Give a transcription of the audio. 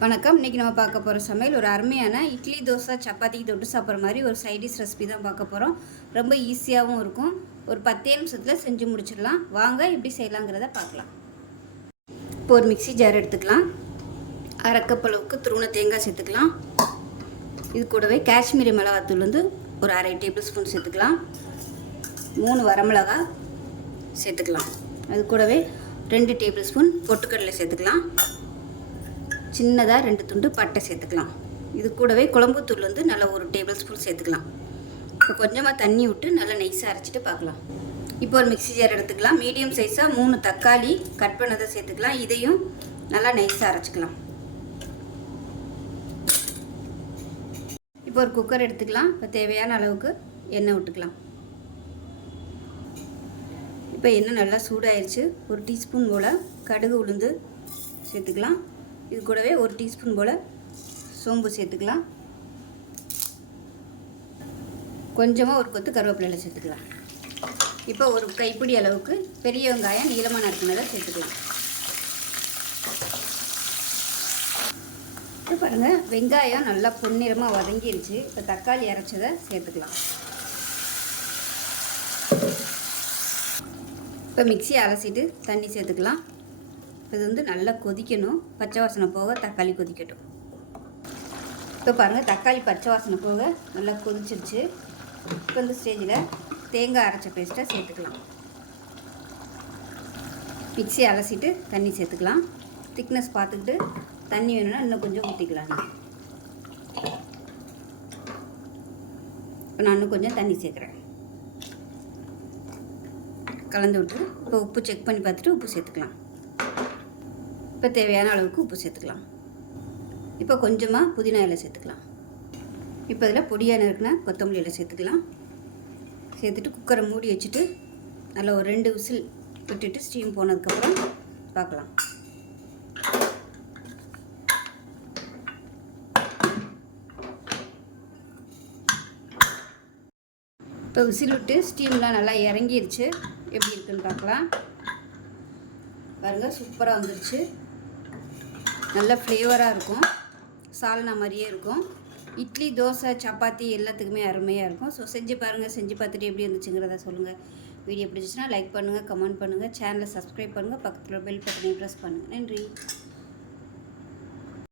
வணக்கம். இன்றைக்கி நம்ம பார்க்க போகிற சமையல் ஒரு அருமையான இட்லி தோசை சப்பாத்திக்கு தொட்டு சாப்பிட்ற மாதிரி ஒரு சைடிஷ் ரெசிபி தான் பார்க்க போகிறோம் ரொம்ப ஈஸியாகவும் இருக்கும். ஒரு பத்தே நிமிஷத்தில் செஞ்சு முடிச்சிடலாம். வாங்க எப்படி செய்யலாங்கிறத பார்க்கலாம். இப்போ ஒரு மிக்ஸி ஜார் எடுத்துக்கலாம். அரை கப் அளவுக்கு தேங்காய் சேர்த்துக்கலாம். இது கூடவே காஷ்மீரி மிளகாத்தூள் வந்து ஒரு அரை டேபிள் ஸ்பூன் சேர்த்துக்கலாம். மூணு வரமிளகா சேர்த்துக்கலாம். அது கூடவே ரெண்டு டேபிள் ஸ்பூன் பொட்டுக்கடலை சேர்த்துக்கலாம். சின்னதாக ரெண்டு துண்டு பட்டை சேர்த்துக்கலாம். இது கூடவே குழம்புத்தூள் வந்து நல்லா ஒரு டேபிள் ஸ்பூன் சேர்த்துக்கலாம். இப்போ கொஞ்சமாக தண்ணி விட்டு நல்லா நைஸாக அரைச்சிட்டு பார்க்கலாம். இப்போ ஒரு மிக்ஸி ஜார் எடுத்துக்கலாம். மீடியம் சைஸாக மூணு தக்காளி கட் பண்ணதை சேர்த்துக்கலாம். இதையும் நல்லா நைஸாக அரைச்சிக்கலாம். இப்போ ஒரு குக்கர் எடுத்துக்கலாம். இப்போ தேவையான அளவுக்கு எண்ணெய் விட்டுக்கலாம். இப்போ எண்ணெய் நல்லா சூடாயிருச்சு. ஒரு டீஸ்பூன் போல் கடுகு உளுந்து சேர்த்துக்கலாம். இது கூடவே ஒரு டீஸ்பூன் போல் சோம்பு சேர்த்துக்கலாம். கொஞ்சமாக ஒரு கொத்து கருவேப்பிலையில் சேர்த்துக்கலாம். இப்போ ஒரு கைப்பிடி அளவுக்கு பெரிய வெங்காயம் நீளமாக நறுக்கினதை சேர்த்துக்கலாம். இப்போ பாருங்கள் வெங்காயம் நல்லா பொன்னிறமாக வதங்கிருச்சு. இப்போ தக்காளி அரைச்சதை சேர்த்துக்கலாம். இப்போ மிக்சியை அலசிட்டு தண்ணி சேர்த்துக்கலாம். இது வந்து நல்லா கொதிக்கணும். பச்சை வாசனை போக தக்காளி கொதிக்கட்டும். இப்போ பாருங்கள் தக்காளி பச்சை வாசனை போக நல்லா கொதிச்சிருச்சு. இப்போ இந்த ஸ்டேஜில் தேங்காய் அரைச்ச பேஸ்ட்டை சேர்த்துக்கலாம். மிக்சி அலசிட்டு தண்ணி சேர்த்துக்கலாம். திக்னஸ் பார்த்துக்கிட்டு தண்ணி வேணும்னா இன்னும் கொஞ்சம் ஊற்றிக்கலாம் இப்போ நான் இன்னும் கொஞ்சம் தண்ணி சேர்க்குறேன். கலந்து விட்டு இப்போ உப்பு செக் பண்ணி பார்த்துட்டு உப்பு சேர்த்துக்கலாம். இப்போ தேவையான அளவுக்கு உப்பு சேர்த்துக்கலாம். இப்போ கொஞ்சமாக புதினா இலை சேர்த்துக்கலாம். இப்போ இதில் பொடியான இருக்குன்னா கொத்தமல்லி இலை சேர்த்துக்கலாம். சேர்த்துட்டு குக்கரை மூடி வச்சுட்டு நல்லா ஒரு ரெண்டு விசில் விட்டுட்டு ஸ்டீம் போனதுக்கப்புறம் பார்க்கலாம். இப்போ விசில் விட்டு ஸ்டீம்லாம் நல்லா இறங்கிருச்சு. எப்படி இருக்குன்னு பார்க்கலாம். பாருங்கள் சூப்பராக வந்துருச்சு. நல்ல ஃப்ளேவராக இருக்கும். சால்னா மாதிரியே இருக்கும். இட்லி தோசை சப்பாத்தி எல்லாத்துக்குமே அருமையாக இருக்கும். ஸோ செஞ்சு பாருங்கள் செஞ்சு பார்த்துட்டு எப்படி இருந்துச்சுங்கிறத சொல்லுங்கள் வீடியோ பிடிச்சிச்சுன்னா லைக் பண்ணுங்கள் கமெண்ட் பண்ணுங்கள் சேனலை சப்ஸ்கிரைப் பண்ணுங்கள் பக்கத்தில் பெல் பட்டனை ப்ரெஸ் பண்ணுங்கள் நன்றி.